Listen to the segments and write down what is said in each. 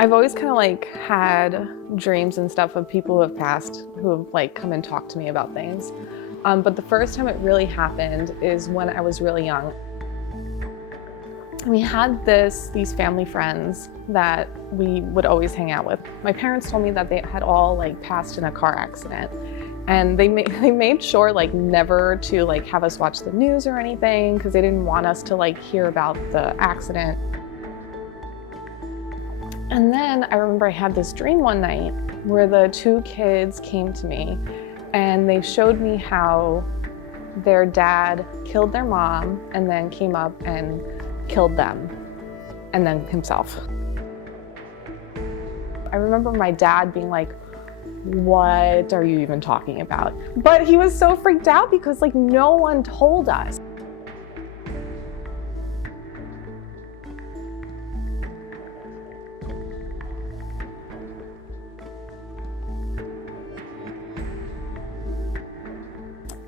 I've always kind of like had dreams and stuff of people who have passed, who have like come and talked to me about things. But the first time it really happened is when I was really young. We had these family friends that we would always hang out with. My parents told me that they had all like passed in a car accident. And they made sure like never to like have us watch the news or anything because they didn't want us to like hear about the accident. And then I remember I had this dream one night where the two kids came to me and they showed me how their dad killed their mom and then came up and killed them and then himself. I remember my dad being like, "What are you even talking about?" But he was so freaked out because like no one told us.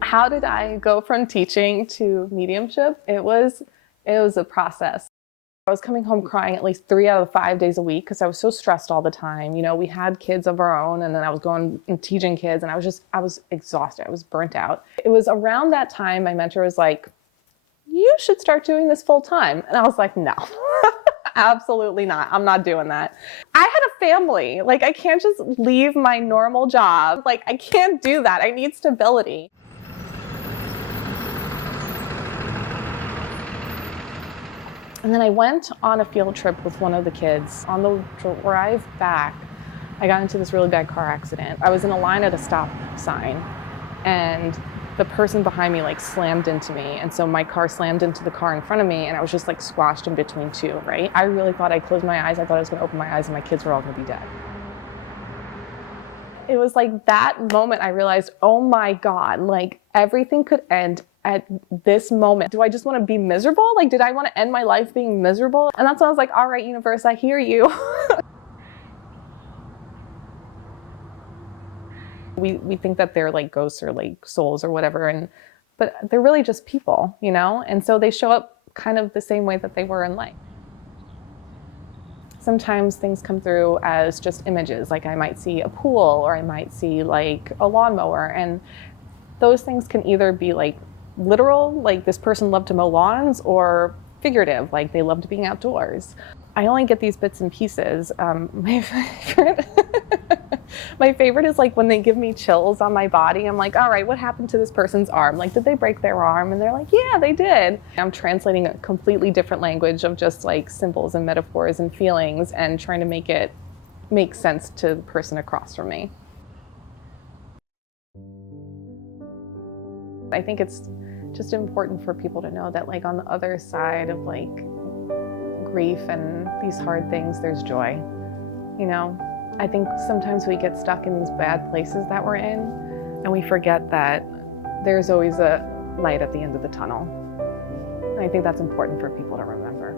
How did I go from teaching to mediumship? It was a process. I was coming home crying at least 3 out of the 5 days a week because I was so stressed all the time. You know, we had kids of our own and then I was going and teaching kids and I was exhausted. I was burnt out. It was around that time my mentor was like, "You should start doing this full time." And I was like, "No, absolutely not. I'm not doing that." I had a family. Like, I can't just leave my normal job. Like, I can't do that. I need stability. And then I went on a field trip with one of the kids. On the drive back, I got into this really bad car accident. I was in a line at a stop sign and the person behind me like slammed into me. And so my car slammed into the car in front of me and I was just like squashed in between two, right? I really thought I closed my eyes. I thought I was gonna open my eyes and my kids were all gonna be dead. It was like that moment I realized, oh my God, like everything could end at this moment. Do I just want to be miserable? Like, did I want to end my life being miserable? And that's when I was like, all right, universe, I hear you. We think that they're like ghosts or like souls or whatever, but they're really just people, you know? And so they show up kind of the same way that they were in life. Sometimes things come through as just images, like I might see a pool or I might see like a lawnmower, and those things can either be like literal, like this person loved to mow lawns, or figurative, like they loved being outdoors. I only get these bits and pieces. My favorite is like when they give me chills on my body. I'm like, all right, what happened to this person's arm? Like, did they break their arm? And they're like, yeah, they did. I'm translating a completely different language of just like symbols and metaphors and feelings and trying to make it make sense to the person across from me. I think it's just important for people to know that like on the other side of like grief and these hard things, there's joy, you know? I think sometimes we get stuck in these bad places that we're in and we forget that there's always a light at the end of the tunnel. And I think that's important for people to remember.